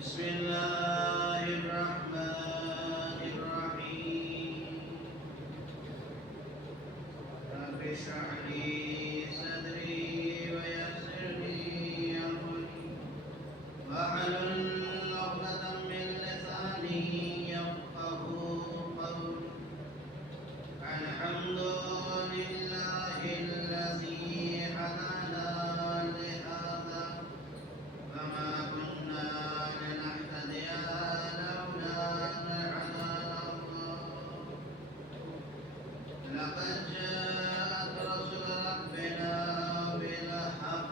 بسم الله الرحمن الرحيم رب اشرح لي صدري ويسر لي أمري واحلل عقدة من لساني يفقهوا قولي الحمد لله الذي هدانا لهذا وما كنا لنهتدي لولا أن هدانا الله لقد جاءت رسل ربنا بالحق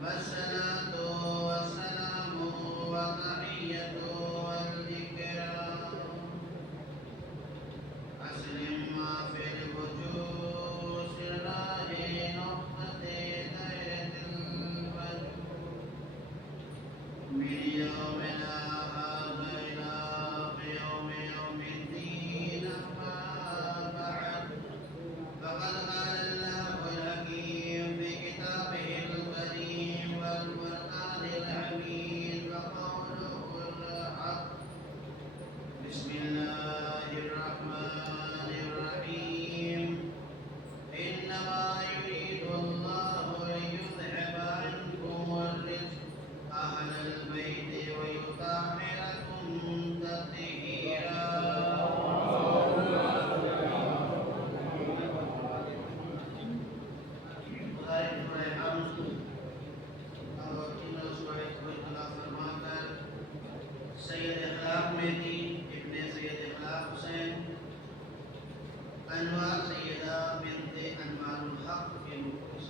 والصلاة والسلام والتحية والإكرام أسلم ما في الوجوه سراه نقطة دائرة الوجود من يومنا هذا إلى يوم الدين أما بعد فقد قال الله الحكيم في كتابه الكريم والقرآن الحميد وقوله الحق بسم الله الرحمن الرحيم إنما يريد الله ليذهب عنكم الرجس أهل البيت ويطهركم تطهيرا سید اخلاق میں تھی ابن سید اخلاق حسین انوار سیدہ بنت انوار الحق کے مقبول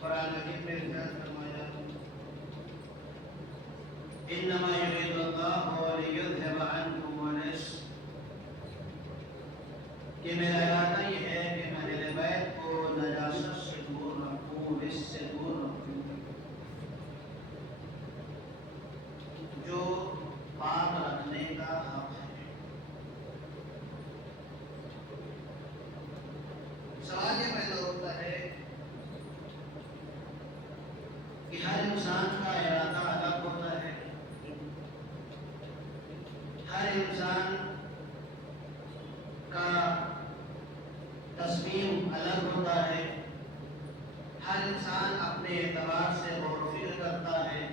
قرآن حکیم میں ارشاد فرمایا انما یرید اللہ لیذهب عنکم الرجس کہ میرا ارادہ یہ ہے کہ میں اہل بیت کو نجاست سے دور رکھوں رجس سے دور رکھوں جو پاک رکھنے کا حق ہے سوال یہ پیدا ہوتا ہے کہ ہر انسان کا ارادہ الگ ہوتا ہے ہر انسان کا تصمیم الگ ہوتا ہے ہر انسان اپنے اعتبار سے غور و فکر کرتا ہے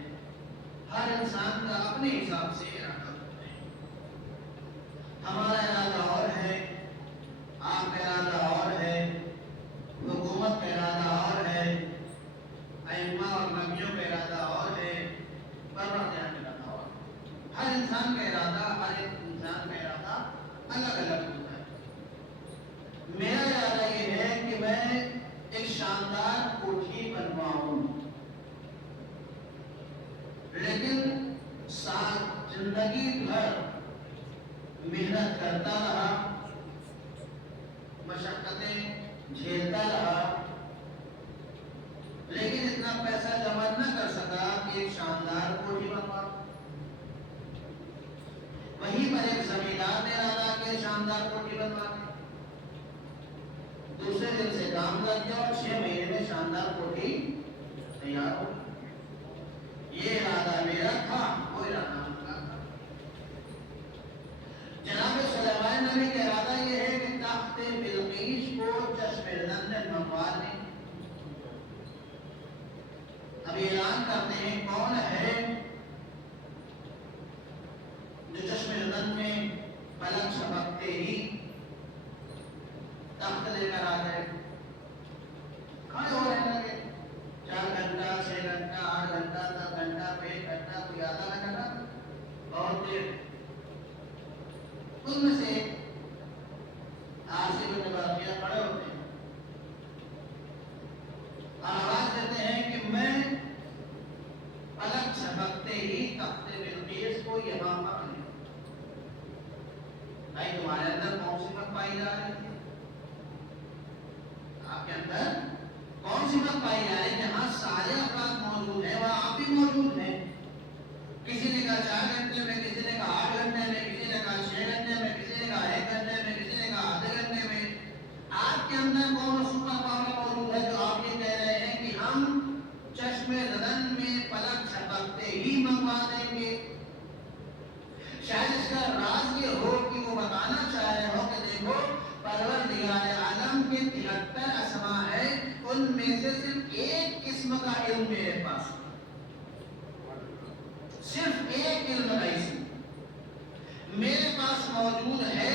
ہر انسان کا اپنے حساب سے ارادہ ہوتا ہے ہمارا ارادہ اور ہے آپ کا ارادہ اور ہے حکومت کا ارادہ اور ہے ائمہ اور نبیوں کا ارادہ اور ہے پروردگار کا ارادہ اور ہر انسان کا ارادہ ہر ایک انسان کا ارادہ الگ الگ ہوتا ہے میرا ارادہ یہ ہے کہ میں ایک شاندار کوٹھی بنواؤں لیکن ساتھ زندگی بھر محنت کرتا رہا مشقتیں جھیلتا رہا لیکن اتنا پیسہ جمع نہ کر سکا کہ ایک شاندار کوٹھی بنوا وہیں پر ایک زمیندار نے ارادہ کہ شاندار کوٹھی بنوا دوسرے دن سے کام کر دیا اور 6 مہینے میں شاندار کوٹھی تیار ہو یہ ارادہ میرا تھا وہ ارادہ ان کا تھا جناب سلیمان نبی کا ارادہ یہ ہے کہ تخت بلقیس کو چشم رضا نے منگوا دیں اب اعلان کرتے ہیں کون ہے جو چشم رضا میں پلک سبقتے ہی تخت لے کر آ گئے کھڑے ہو رہے ہیں سارے کھڑے ہوتے ہیں اور آواز دیتے ہیں کہ میں پلک جھپکتے ہی تخت بلقیس کو یہاں پر لے بھائی تمہارے اندر کون سی بات پائی جا رہی تھی؟ آپ کے اندر کون سی بات پائی جا رہی ہے؟ جہاں سارے افراد موجود ہیں وہاں آپ بھی موجود ہیں. کسی نے کہا 4 گھنٹے میں، کسی نے کہا 8 گھنٹے میں، کسی نے کہا 6 گھنٹے میں، کسی نے کہا 1 گھنٹے میں، کسی نے کہا آدھے گھنٹے میں. آپ کے اندر کون سپر پاور موجود ہے جو آپ یہ کہہ رہے ہیں کہ ہم چشم زدن میں پلک جھپکتے ہی منگوا دیں گے؟ شاید اس کا راز یہ ہو کہ وہ بتانا چاہ رہے ہو کہ دیکھو پروردگار عالم کے 73 اسماء ہے، ان میں سے صرف ایک قسم کا علم میرے پاس، صرف ایک علم کا اسم میرے پاس موجود ہے.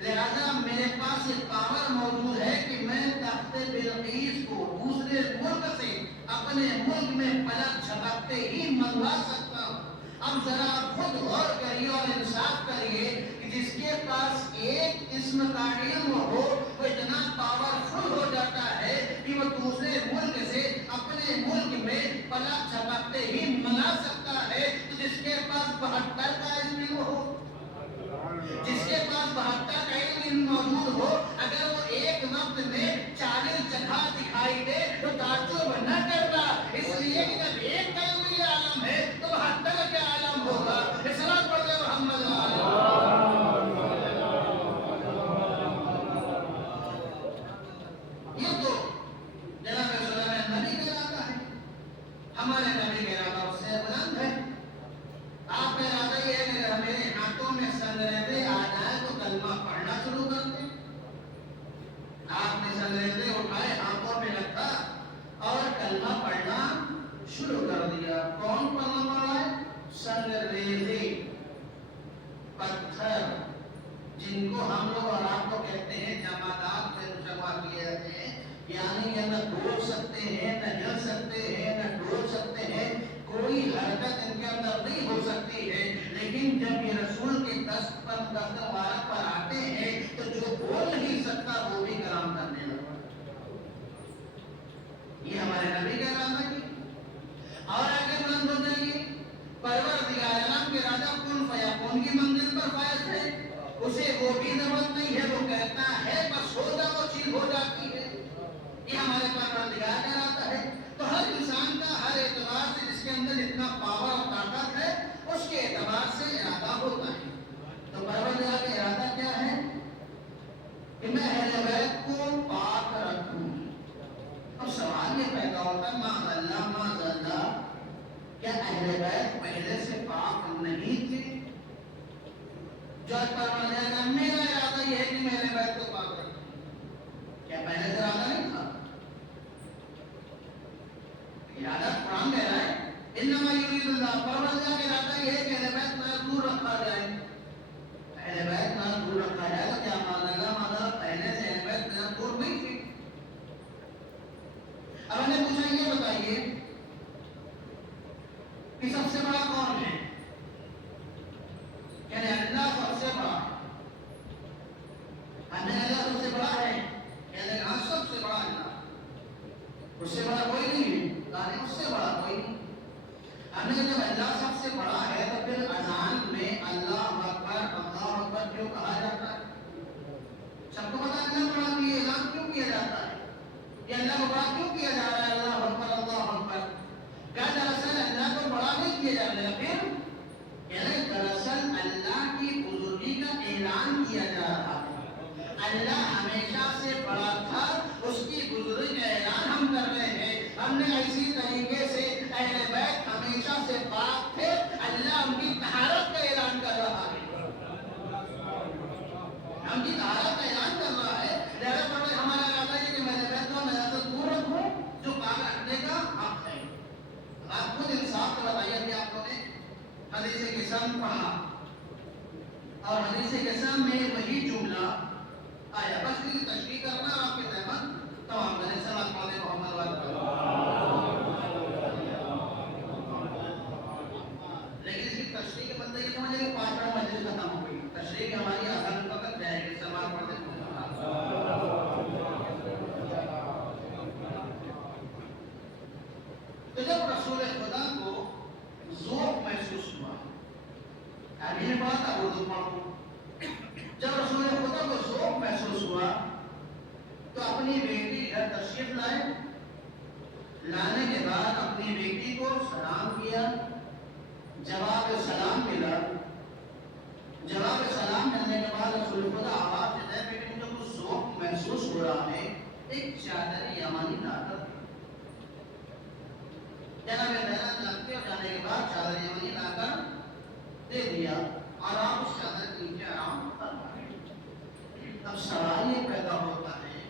لہذا میرے پاس یہ پاور موجود ہے کہ میں تخت بلقیس کو دوسرے ملک سے اپنے ملک میں پلک جھپکتے ہی منگوا سکتا ہوں. اب ذرا خود غور کریے اور انصاف کریے کہ جس کے پاس ایک قسم کا علم ہو وہ اتنا پاورفل ہو جاتا ہے کہ وہ دوسرے ملک سے اپنے ملک میں پلک جھپکتے ہی منگا سکتا ہے. تو جس کے پاس 72 کا علم ہو، جس کے پاس 72 کا علم موجود ہو، اگر وہ ایک وقت میں 40 جگہ دکھائی دے تو تعجب نہ کرنا، اس لیے کہ جب ایک کا علم یہ عالم ہے تو 72 کا کیا عالم ہوگا. اصلاح پڑھ دے محمد یہ تو جناب سلیمان نبی کا ارادہ ہے، ہمارے نبی کا ارادہ اس سے بلند ہے. آپ کا ارادہ یہ ہے کہ اگر میرے ہاتھوں میں سنگریزے آ جائے تو کلمہ پڑھنا شروع کر دیں. آپ نے سنگریزے اٹھائے، ہاتھوں میں رکھا اور کلمہ پڑھنا شروع کر دیا. کون کلمہ پڑھا ہے؟ سنگریزے، پتھر، جن کو ہم لوگ اور آپ کو کہتے ہیں جمادات میں جمع کیے جاتے ہیں، یعنی یہ نہ ڈول سکتے ہیں، نہ ہل سکتے ہیں، نہ ڈول سکتے ہیں، کوئی حرکت ان کے اندر نہیں ہو سکتی ہے. لیکن جب یہ رسول کے دست مبارک پر آتے ہیں تو جو بول نہیں سکتا وہ بھی کلام کرنے لگتا. یہ ہمارے نبی کا ارادہ ہے. اور آگے بلند ہو جائیے. پروردگار عالم کے ارادہ کن فیکون کی منزل پر فائز ہے، اسے وہ بھی ضرورت نہیں ہے، وہ کہتا ہے بس ہو جا وہ چیز ہو جاتی ہے. یہ ہمارے پروردگار کا ارادہ ہے. تو ہر انسان کا ہر اعتبار سے جس کے اندر اتنا پاور اور طاقت ہے اس کے اعتبار سے ارادہ ہوتا ہے. تو پروردگار کا ارادہ کیا ہے؟ کہ میں اہل بیت کو پاک رکھوں. اب سوال یہ پیدا ہوتا ہے معاذ کیا اہل بیت پہلے سے پاک نہیں تھے؟ جو پروردگار میرا ارادہ یہ ہے کہ میں اہل بیت کو پاک رکھوں، کیا پہلے سے ارادہ نہیں تھا؟ ارادہ قرآن کہہ رہا ہے انما یرید اللہ، پروردگار کا ارادہ یہ ہے کہ اہل بیت کو دور رکھا جائے. اہل بیت کو دور رکھا جائے تو کیا معاذ پہلے سے اہل بیت دور نہیں تھی؟ اب ہم نے پوچھا یہ بتائیے کہ سب سے بڑا کون ہے؟ کہنے اللہ سب سے بڑا ہے. ہم نے اللہ سب سے بڑا ہے، کہنے ہاں سب سے بڑا اللہ، اس سے بڑا کوئی نہیں ہے. کہنے اس سے بڑا کوئی نہیں. ہم نے جب اللہ سب سے بڑا ہے تو پھر اذان میں اللہ اکبر کیوں کہا جاتا ہے؟ سب کو پتا اللہ بڑا کی اعلان کیوں کیا جاتا ہے؟ یہ اللہ کو بڑا کیوں کیا جا رہا ہے؟ اللہ اکبر اللہ اکبر. کیا دراصل اللہ کو بڑا نہیں کیا جا رہا؟ پھر یعنی دراصل اللہ کی بزرگی کا اعلان کیا جا رہا ہے. اللہ ہمیشہ سے بڑا تھا، اس کی بزرگی کا اعلان ہم کر رہے ہیں. ہم نے اسی طریقے سے اہل بیت ہمیشہ سے پاک تھے، اللہ ان کی طہارت کا اعلان کر رہا ہے. ہم کی طہارت کا اعلان کر رہا ہے. لہذا ہمارا ارادہ ہے کہ میں اہل بیت کو میں سے دور رکھوں، جو پاک رکھنے کا حق ہے. آپ خود انصاف سے بتائیے کہ آپ لوگوں نے حدیث قسم پڑھا اور حدیث قسم میں وہی جملہ آیا، بس کی تشریح کرنا آپ کی زحمت تمام کریں. سلام پڑھنے محمد لیکن اس کی تشریح کے بندے یہ سمجھے کہ 5 مجلس ختم ہو گئی. تشریح ہماری آسان وقت جائے گی. سلام پڑھنے گھر تشریف لائے. لانے کے بعد اپنی بیٹی کو سلام کیا. جواب سلام ملا. جواب سلام ملنے کے بعد رسول خدا آواز دیتا ہے بیٹی مجھے کچھ ذوق محسوس ہو رہا ہے, ایک چادر یمانی لا کر جناب حیران لگتے اور جانے کے بعد چادر یمانی لا کر دے دیا اور آپ اس چادر کے نیچے آرام فرمائے. اب سوال یہ پیدا ہوتا ہے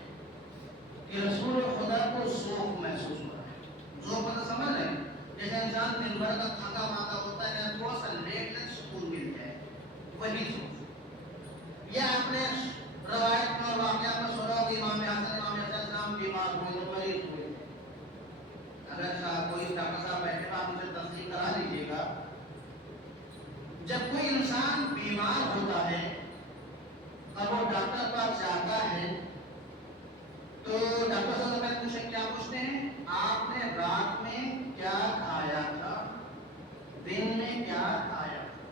کہ رسول خدا کو ذوق محسوس ہو رہا ہے. ذوق مطلب سمجھ رہے ہیں جیسے انسان دن بھر کا تھکا ماندہ ہوتا ہے تھوڑا سا لیٹ لے سکون مل جائے, وہی ذوق. یا اپنے روایت میں اور واقعات میں سنا کہ امام حسن بیمار ہوئے تو مریض ہوئے. اگر کوئی ڈاکٹر صاحب بیٹھے آپ مجھے تصدیق کرا لیجیے گا, جب کوئی انسان بیمار ہوتا ہے اور وہ ڈاکٹر پاس جاتا ہے تو ڈاکٹر صاحب سے پوچھیں کیا پوچھتے ہیں, آپ نے رات میں کیا کھایا تھا, دن میں کیا کھایا تھا.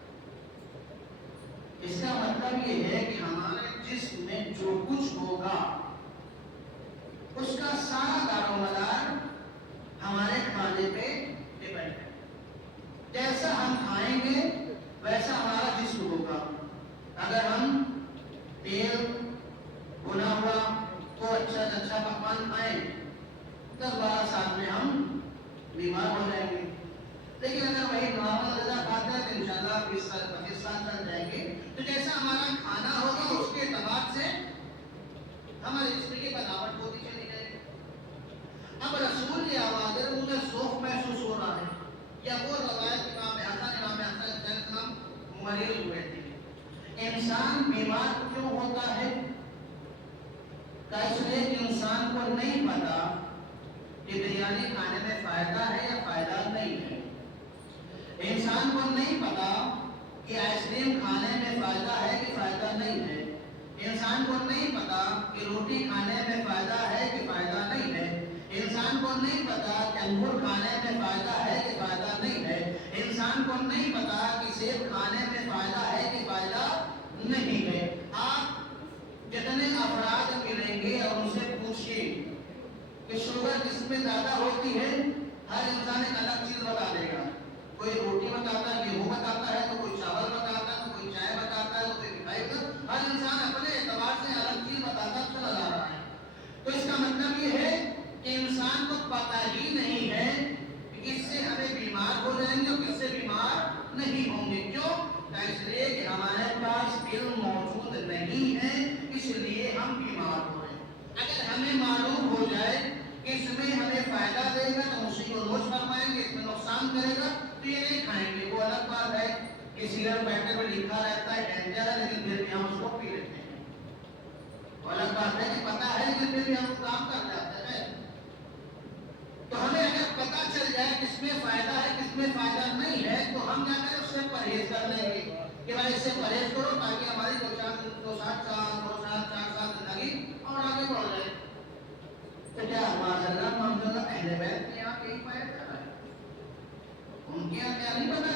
اس کا مطلب یہ ہے کہ ہمارے جسم میں جو کچھ ہوگا اس کا سارا دار و مدار ہمارے کھانے پہ ڈیپینڈ ہے. جیسا ہم کھائیں گے ویسا ہمارا جسم ہوگا. اگر ہم تیل بھنا ہوا کو اچھا پکوان کھائیں 10-12 سال میں ہم بیمار ہو جائیں گے. لیکن اگر وہی نارمل غذا کھاتے ہیں تو انشاءاللہ 20-25 سال چل جائیں گے. تو جیسا ہمارا کھانا ہوگا اس کے اعتبار سے ہمارے جسم کی بناوٹ ہوتی چلی جائے گی. اب رسول کی آواز ہے مجھے ذوق محسوس ہو رہا ہے, یا وہ روایت امام حسن مریض ہوئے تھے. انسان بیمار کیوں ہوتا ہے؟ اس لیے کہ انسان کو نہیں پتا کہ بریانی کھانے میں فائدہ ہے یا فائدہ نہیں ہے. انسان کو نہیں پتا کہ آئس کریم کھانے میں فائدہ ہے کہ فائدہ نہیں ہے. انسان کو نہیں پتا کہ روٹی کھانے میں فائدہ ہے کہ فائدہ نہیں ہے. انسان کو نہیں پتا کہ انگور کھانے میں فائدہ ہے کہ فائدہ نہیں ہے. انسان کو نہیں پتا کہ سیب کھانے میں فائدہ ہے کہ فائدہ نہیں ہے. آپ جتنے افراد ملیں گے اور ان سے پوچھیے کہ شوگر کس میں زیادہ ہوتی ہے, ہر انسان ایک الگ چیز بتا دے گا. کوئی روٹی بتاتا ہے, گیہوں بتاتا ہے, تو کوئی چاول بتاتا ہے, تو کوئی چائے بتاتا ہے, تو کوئی مٹھائی بتاتا ہے. ہر انسان اپنے اعتبار سے الگ چیز بتاتا چلا جا رہا ہے. تو اس کا مطلب یہ ہے کہ انسان کو پتہ ہی نہیں ہے کہ اس سے ہمیں بیمار ہو جائیں گے اور کس سے بیمار نہیں ہوں گے. کیوں؟ اس لیے کہ ہمارے پاس علم موجود نہیں ہے, اس لیے ہم بیمار ہو رہے ہیں. اگر ہمیں معلوم ہو جائے کہ اس میں ہمیں فائدہ دے گا تو اسی کو روز فرمائیں گے, اس میں نقصان کرے گا تو یہ نہیں کھائیں گے. وہ الگ بات ہے کہ سیرت بیٹھنے میں لکھا رہتا ہے ڈینجر ہے لیکن پھر بھی ہم اس کو پی لیتے ہیں. وہ الگ بات ہے کہ پتہ ہے لیکن پھر بھی ہم کام کر جاتے ہیں. تو ہمیں اگر پتہ چل جائے کس میں فائدہ ہے کس میں فائدہ نہیں ہے تو ہم کیا کریں, اس سے پرہیز کر لیں گے کہ بھائی اس سے پرہیز کرو تاکہ ہماری 2-4 سال زندگی اور آگے بڑھ جائے. تو کیا معذرت معاملہ اہل بیت کے یہاں یہی پایا جا رہا ہے؟ ان کے یہاں کیا نہیں پتا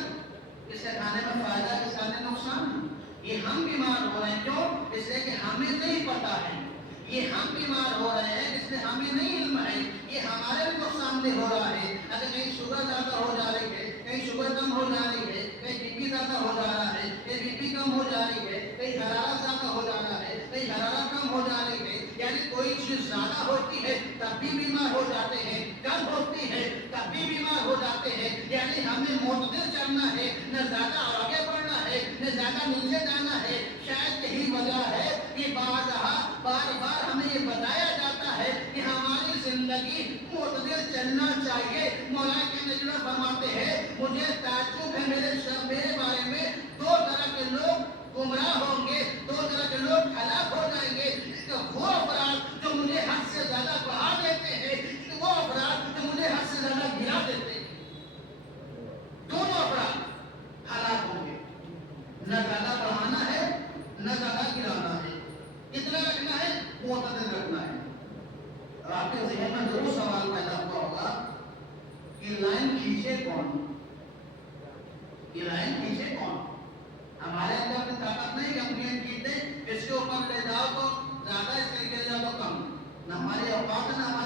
کس سے کھانے میں فائدہ ہے کس کھانے میں نقصان ہے. یہ ہم بیمار ہو رہے ہیں. کیوں؟ اس لیے کہ ہمیں نہیں پتا ہے. یہ ہم بیمار ہو رہے ہیں اس لیے ہمیں نہیں علم ہے. یہ ہمارے بھی نقصان دہ ہو رہا ہے. اگر کہیں شوگر زیادہ ہو جا رہی ہے, کہیں شوگر کم ہو جا رہی ہے, کہیں بی پی زیادہ ہو جا رہا ہے, کہیں بی پی کم ہو جا رہی ہے, کہیں حرارت زیادہ ہو جا رہا ہے, کہیں حرارت کم ہو جا رہی ہے, یعنی کوئی چیز زیادہ ہوتی ہے تب بھی بیمار ہو جاتے ہیں, کم ہوتی ہے تب بھی بیمار ہو جاتے ہیں. یعنی ہمیں معتدل چلنا ہے, نہ زیادہ آگے بڑھنا ہے نہ زیادہ نیچے جانا ہے. شاید یہی وجہ ہے کہ بار بار ہمیں یہ بتایا جاتا ہے کہ ہماری زندگی معتدل چلنا چاہیے. مولا کے نجمہ فرماتے ہیں مجھے تعجب ہے میرے بارے میں 2 طرح کے لوگ گمراہ ہوں گے, 2 طرح کے لوگ ہلاک ہو جائیں گے. وہ افراد جو مجھے حد سے زیادہ بڑھا دیتے ہیں, وہ افراد جو مجھے حد سے زیادہ گرا دیتے ہیں. دونوں افراد ہلاک ہوں گے. نہ زیادہ بڑھانا ہے نہ زیادہ گرانا ہے. کتنا رکھنا ہے؟ معتدل رکھنا ہے. اور آپ کے ذہن میں ضرور سوال پیدا ہوا ہوگا کہ لائن کھینچے کون؟ یہ لائن کھینچے کون؟ ہمارے اندر اپنی طاقت نہیں کہ اپنی کھینچ دیں, اس کے اوپر لے جاؤ تو زیادہ, اس کے لے جاؤ تو کم. نہ ہماری اوقات ہے نہ ہماری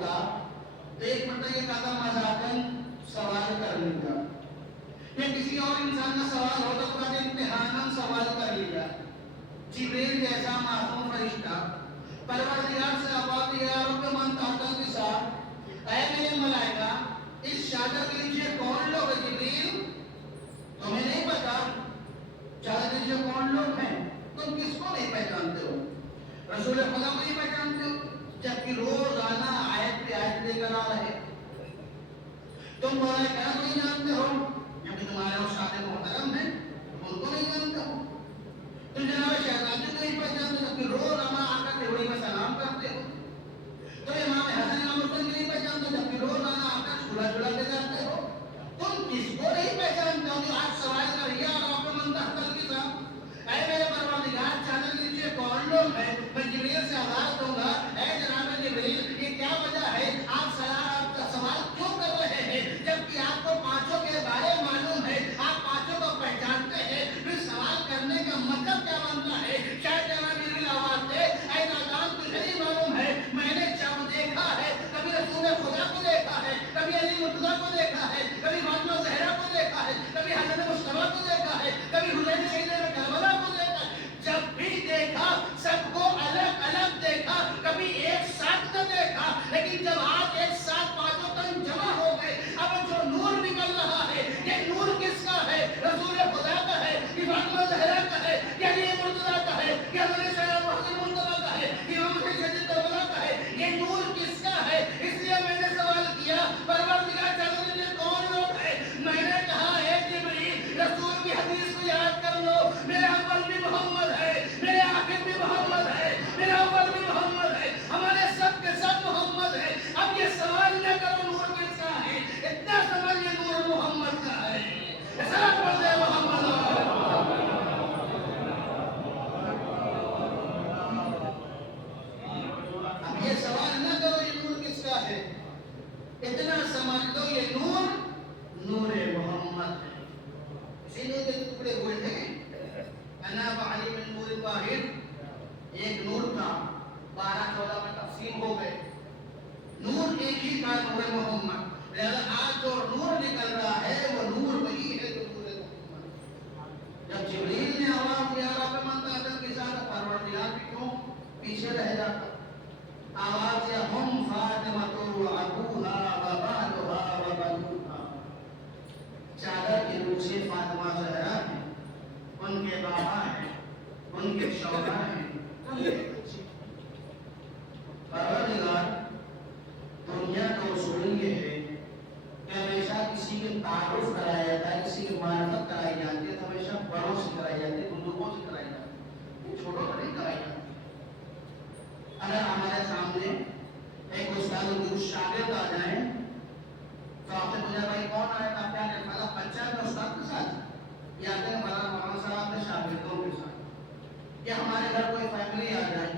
ہوتا تو ایک مرتبہ یہ کہا مذاقن سوال کر لیا، یا کسی اور انسان کا سوال ہوتا تو کہا امتحاناً سوال کر لیا۔ جبریل جیسا معصوم فرشتہ پروردگار سے آواز دیا، یا رب من تحت الوساد، اے میرے ملائکہ اس چادر کے نیچے کون لوگ ہیں؟ جبریل تمہیں نہیں پتا چادر کے نیچے کون لوگ ہیں؟ تم کس کو نہیں پہچانتے ہو؟ رسول خدا کو نہیں پہچانتے ہو، جبکہ روزانہ آیت پہ آیت لے کر آ رہے۔ تم مولا کرم کو نہیں جانتے ہو، جبکہ تمہارے استاد محترم ہیں، تم ان کو نہیں جانتے ہو۔ تم جناب شہزادی کو نہیں پہچانتے، جبکہ روزانہ آ کر تہوڑی میں سلام کرتے ہو۔ تم امام حسن امام حسین کو نہیں پہچانتے، جبکہ روزانہ آ کر جھولا جھولاتے جاتے ہو۔ تم کس کو نہیں پہچانتے ہو جو آج سوال کر رہی ہے اور آپ کو منتخب کر کے ساتھ، اے میرے پروردگار چادر کے نیچے کون لوگ ہیں؟ میں جبریل سے آواز دوں گا، اے جناب جبریل یہ کیا وجہ ہے آپ سوال کیوں کر رہے ہیں؟ جبکہ آپ کو پانچوں کے بارے معلوم ہے، آپ پانچوں کو پہچانتے ہیں، پھر سوال کرنے کا مطلب کیا بنتا ہے؟ شاید جناب جبریل آواز دے، اے نادان تجھے نہیں معلوم ہے میں نے جب دیکھا ہے، کبھی رسول خدا کو دیکھا ہے، کبھی علی مرتضیٰ کو دیکھا ہے، کبھی فاطمہ زہرا کو دیکھا ہے، کبھی حضرت مصطفیٰ کو دیکھا ہے، کبھی حسین شہید کربلا کو دیکھا ہے۔ جب بھی دیکھا سب کو الگ الگ دیکھا، کبھی ایک ساتھ نہ دیکھا، لیکن جب آج ایک ساتھ پانچوں تن جمع ہو گئے، اب جو نور نکل رہا ہے یہ نور کس کا ہے؟ رسول خدا کا ہے کہ فاطمہ زہرا کا ہے کہ علی مرتضیٰ کا ہے کہ حضرت شہید محمد مصطفیٰ کا ہے کہ امام حسین شہید کربلا کا ہے؟ یہ نور کس کا ہے؟ اس لیے میں نے سوال کیا پروردگار چادر میں کون لوگ ہیں؟ میں نے کہا اے جبریل رسول کی حدیث کو یاد کر لو، میرا اول بھی محمد ہے، میرے آخر بھی محمد ہے، میرا اول بھی محمد ہے، ہمارے سب کے سب محمد ہے۔ اب یہ سوال نہ کرو نور کس کا ہے، اتنا سمجھ یہ نور محمد کا ہے۔ سلام پڑھ دے محمد۔ اب یہ سوال نہ کرو یہ نور کس کا ہے، اتنا سمجھ دو یہ نور نور محمد ہے۔ اسی نور کے ٹکڑے ہوئے تھے، انا بعلی من نور واحد، ایک نور تھا 12-14 میں تقسیم ہو گئے، نور ایک ہی تھا نور محمد۔ لہذا آج جو نور نکل رہا ہے وہ نور وہی ہے جو نور محمد۔ جب جبریل نے آواز دیا رب من تحت کے ساتھ، پروردگار بھی کیوں پیچھے رہ جاتا؟ آواز دیا ہم فاطمۃ ابوہا و بعلھا و بنوہا، چادر کے نیچے فاطمہ زہرا ہیں، ان کے بابا ہیں، ان کے شوہر ہیں، ان کے بچے۔ پروردگار دنیا کا اصول یہ ہے کہ ہمیشہ کسی کے تعارف کرایا جاتا ہے، کسی کی معرفت کرائی جاتی ہے تو ہمیشہ بڑوں سے کرائی جاتی ہے، بزرگوں سے کرائی جاتی ہے، چھوٹوں سے نہیں کرائی جاتی۔ اگر ہمارے سامنے ایک استاد اور شاگرد آ جائیں تو آپ سے پوچھا بھائی کون آیا تھا، آپ کیا کہتے ہیں؟ بچہ ہے استاد کے ساتھ یا کہ مولانا صاحب کے شاگردوں کے ساتھ، یا ہمارے گھر کوئی فیملی آ جائے،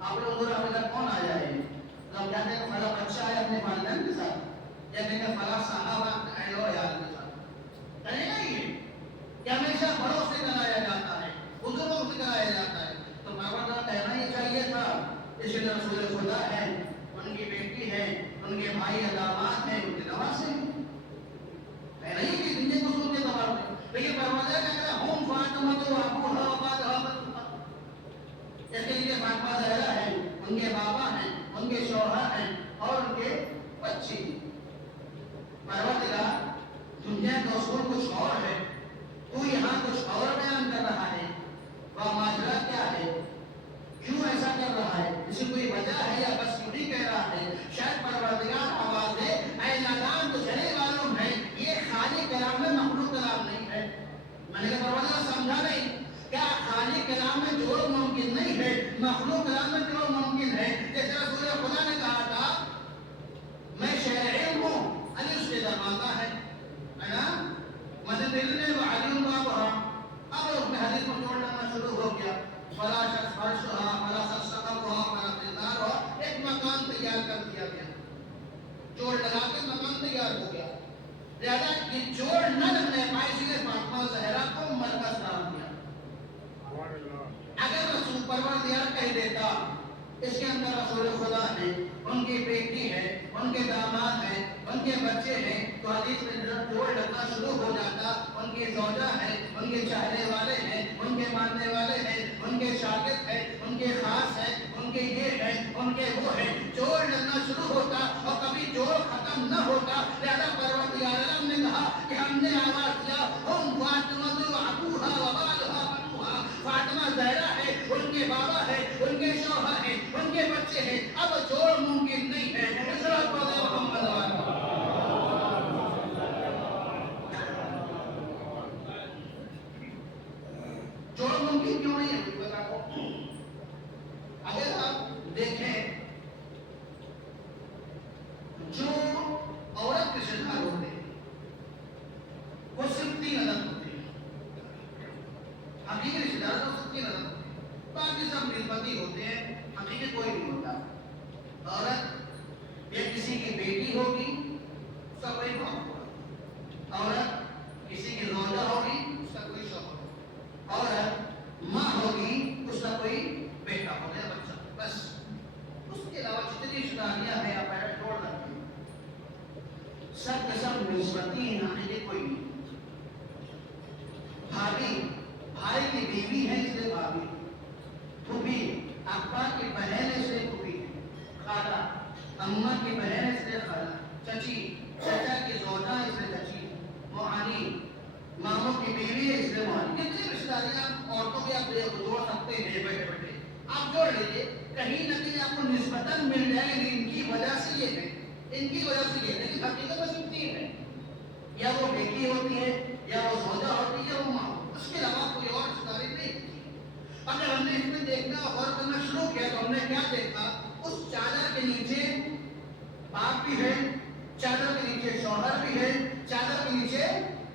آپ لوگ ہمارے گھر کون آ جائے تو ہم کہتے ہیں کہ فلاں بچہ ہے اپنے والدین کے ساتھ، یا کہتے ہیں فلاں صاحب اہل و عیال کے ساتھ۔ کرے گا یہ ہمیشہ بڑوں سے کرایا جاتا ہے، بزرگوں سے کرایا جاتا ہے۔ تو پروردگار کہنا یہ چاہیے تھا اس لیے رسول خدا ہے، ان کی بیٹی ہے، ان کے بھائی علامات ہیں، ان کے نواسے ہیں، نہیں کہ دنیا کو سن کے دباؤ ہے۔ لیکن پروردگار کہہ رہا ہم فاطمۃ ابوہا و بعلھا و بنوہا، اس کے لیے فاطمہ زہرا ہے، ان کے بابا ہیں، ان کے شوہر ہیں اور ان کے بچے۔ پروردگار دنیا کا اصول کچھ اور ہے، تو یہاں کچھ اور بیان کر رہا ہے، وہ ماجرا کیا ہے، کیوں ایسا کر رہا ہے، اس کی کوئی وجہ ہے یا بس یوں ہی کہہ رہا ہے؟ شاید پروردگار آواز دے اے نادان تجھے نہیں معلوم ہے یہ خالی کلام میں مخلوق کلام نہیں ہے۔ میں نے کہا پروردگار سمجھا نہیں، کیا خالی کلام میں جوڑ ممکن نہیں ہے، مخلوق کلام میں جوڑ ممکن ہے؟ جیسے رسول خدا نے کہا تھا میں شہر علم ہوں، علی اس کے درماتا ہے نا، مدد علم و علیم بابا، اب اس میں حدیث کو جوڑنا شروع ہو گیا، فلا شخص فرش ہوا، فلا شخص سقف ہوا، فلا دلدار ہوا، ایک مکان تیار کر دیا گیا، جوڑ لگا کے مکان تیار ہو گیا۔ لہذا یہ جوڑ نہ لگنے پائے، اسی لیے فاطمہ زہرا کو مرکز قرار دیا۔ اگر رسول پروردگار کہہ دیتا اس کے اندر رسول خدا شہدا ہیں، ان کی بیٹی ہے، ان کے داماد ہیں، ان کے بچے ہیں، تو حدیث میں جوڑ لگنا شروع ہو جاتا، ان کی زوجہ ہے، ان کے چاہنے والے ہیں، ان کے ماننے والے ہیں، ان کے شاگرد ہیں، ان کے خاص ہیں، ان کے یہ ہے، ان کے وہ ہے، جوڑ لگنا شروع ہوتا اور کبھی جوڑ ختم نہ ہوتا۔ لہذا پروردگار عالم نے کہا کہ ہم نے آواز کیا ہم فاطمہ ابوہا و بالہا بنوہا، فاطمہ زہرا ہے، ان کے بابا ہے، ان کے شوہر ہیں، ان کے بچے ہیں، اب جوڑ ممکن نہیں ہے۔ حضرت محمد جوڑ ممکن کیوں نہیں ہے؟ مجھے بتا دو۔ اگر آپ دیکھیں جو عورت کے رشتے دار ہوتے ہیں وہ صرف 3 عدد ہوتے ہیں، حقیقی رشتے دار تو صرف 3 عدد ہوتے ہیں، باقی سب نسبتی ہوتے ہیں، حقیقی کوئی نہیں ہوتا۔ عورت یا کسی کی بیٹی ہوگی اس کا کوئی باپ ہوگا، عورت کسی کی زوجہ ہوگی اس کا کوئی شوہر ہوگا، عورت ماں ہوگی اس کا کوئی بیٹا ہوگا یا بچہ، بس اس کے علاوہ جتنی رشتے داریاں ہیں آپ ایڈ جوڑ رکھیں سب کے سب نسبتی ہیں، حقیقی کوئی نہیں۔ بھابھی بھائی کی بیوی ہے اس لیے بھابھی، پھوپھی ابا کی بہن ہے اس لیے پھوپھی ہے، خالہ اماں کی بہن ہے اس لیے خالہ، چچی چچا کی زوجہ ہے اس لیے چچی، معانی ماموں کی بیوی ہے اس لیے معانی۔ کتنی رشتے داریاں عورتوں کی آپ جوڑ سکتے ہیں بیٹھے بیٹھے، آپ جوڑ لیجیے، کہیں نہ کہیں آپ کو نسبتاً مل جائے گی، ان کی وجہ سے یہ ہے، ان کی وجہ سے یہ ہے، لیکن حقیقت میں صرف 3 ہے، یا وہ بیٹی ہوتی ہے، یا وہ زوجہ ہوتی ہے، یا وہ ماں، اس کے علاوہ کوئی اور رشتے داری نہیں ہوتی۔ اگر ہم نے اس میں دیکھنا غور کرنا شروع کیا تو ہم نے کیا دیکھا، اس چادر کے نیچے باپ بھی ہے، چادر کے نیچے شوہر بھی ہے، چادر کے نیچے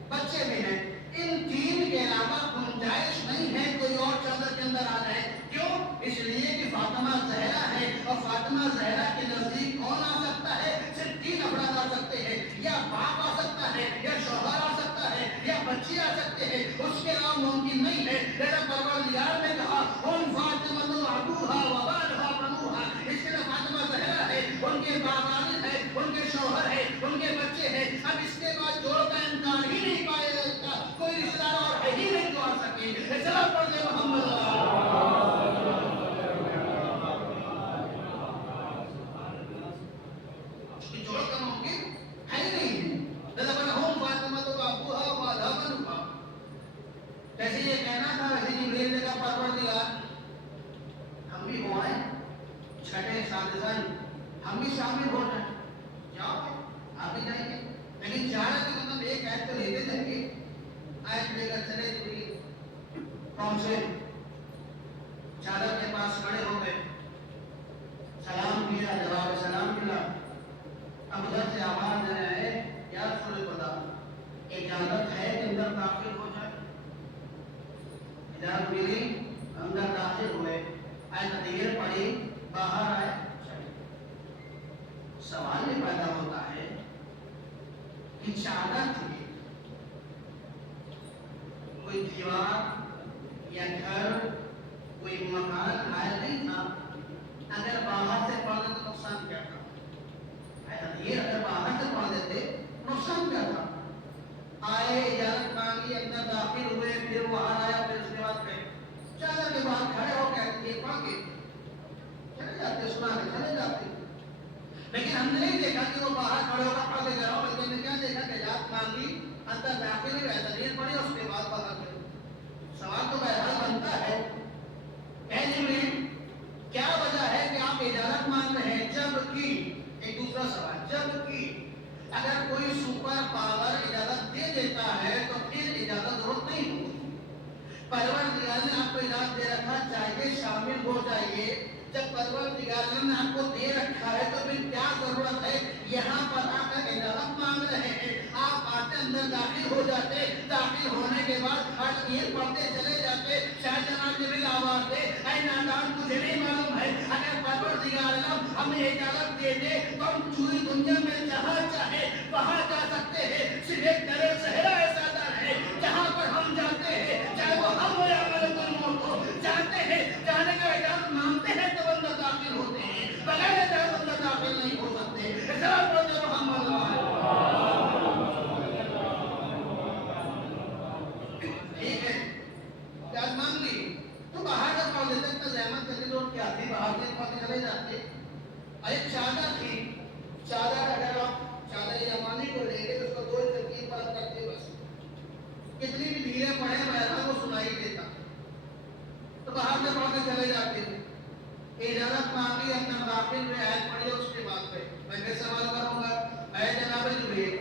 بچے بھی ہیں، ان 3 کے علاوہ گنجائش نہیں ہے کوئی اور چادر کے اندر آ جائے۔ کیوں؟ اس لیے کہ فاطمہ زہرا ہے، اور فاطمہ زہرا کے نزدیک کون آ سکتا ہے؟ صرف 3 افراد آ سکتے ہیں، یا باپ آ سکتا ہے، یا شوہر آ سکتا ہے، یا بچے آ سکتے ہیں، اس کے علاوہ ممکن نہیں ہے۔ لیکن پروردگار نے کہا ہم فاطمہ ابوہا و بالہا بنوہا، اس کے لیے فاطمہ زہرا ہے، ان کے والد ہے، ان کے شوہر ہے، ان کے بچے ہیں، اب اس کے بعد جوڑ کا امکان ہی نہیں پایا جاتا، کوئی رشتہ دار اور ہے ہی نہیں جو آ سکے۔ سلام پڑھ دے محمد جوڑ کا ممکن ہے ہی نہیں ہے۔ ہم فاطمہ ابوہا و بالہا بنوہا، جیسے یہ کہنا تھا ویسے جبریل نے کہا پروردگار ہم بھی ہو آئے چھٹے سادسان، ہم بھی شامل ہو جائیں، جاؤ آپ بھی جائیں گے، لیکن چاہ کہ مطلب ایک آیت تو لیتے جائیں گے، آیت لے کر چلے جبریل، پہنچے چادر کے پاس کھڑے ہو گئے، سلام کیا، جواب سلام ملا، اب ادھر سے آواز آئے یا رسول خدا اجازت ہے کہ اندر داخل ہو جائے؟ اجازت ملی، اندر داخل ہوئے، تدبیر پڑی، باہر آئے۔ سوال یہ پیدا ہوتا ہے کہ چادر تھی، کوئی دیوار یا گھر کوئی مکان حائل نہیں تھا، اگر باہر سے پڑھ دیتے نقصان کیا تھا؟ یہ اگر باہر سے پڑھ دیتے نقصان کیا تھا؟ آئے اجازت مانگی، اندر داخل ہوئے، پھر باہر آیا، پھر اس کے بعد پھر چادر کے بعد کھڑے ہو کے یہ پڑھ کے چلے جاتے، سنا کے چلے جاتے۔ لیکن ہم نے نہیں دیکھا کہ وہ باہر کھڑے ہو کر پڑھ کے جاؤ، بلکہ ہم نے کیا دیکھا کہ اجازت مانگی، اندر داخل ہوئے، تدبیر پڑھی، اس کے بعد باہر گئے۔ سوال تو بہرحال بنتا ہے، اے جبریل کیا وجہ ہے کہ آپ اجازت مانگ رہے ہیں، جبکہ ایک دوسرا سوال، جبکہ اگر کوئی سپر پاور اجازت دے دیتا ہے تو پھر اجازت ضرورت نہیں ہوتی۔ پروردگار نے آپ کو اجازت دے رکھا، چاہیے شامل ہو جائیے، جب پروردگار نے آپ کو دے رکھا ہے تو پھر کیا ضرورت ہے یہاں پر آ کر اجازت مانگ رہے ہیں؟ آپ آتے اندر داخل ہو جاتے، داخل ہونے کے بعد تدبیر پڑھتے چلے جاتے، شاید جناب جبریل آواز دے، اے نادان تجھے نہیں معلوم ہے اگر پروردگار ہمیں اجازت دے دے تو ہم پوری دنیا میں جہاں چاہے وہاں جا سکتے ہیں، صرف ایک در صحرا ایسا در ہے جہاں پر ہم جاتے ہیں، چاہے وہ ہم ہو یا ملک الموت ہو، جاتے ہیں، جانے کا اجازت مانگتے ہیں تو اندر داخل ہوتے ہیں، بغیر ایک چادر تھی، چادر اگر آپ چادر یمانی کو لیں گے تو اس کو دو ترکیب پر کرتے بس کتنی بھی دھیرے پڑھے بہرحال وہ سنائی دیتا، تو باہر سے پڑھ کے چلے جاتے ہیں. اجازت مانگی اپنا داخل میں آیت پڑھی اس کے بعد پہ میں پھر سوال کروں گا، اے جناب جبریل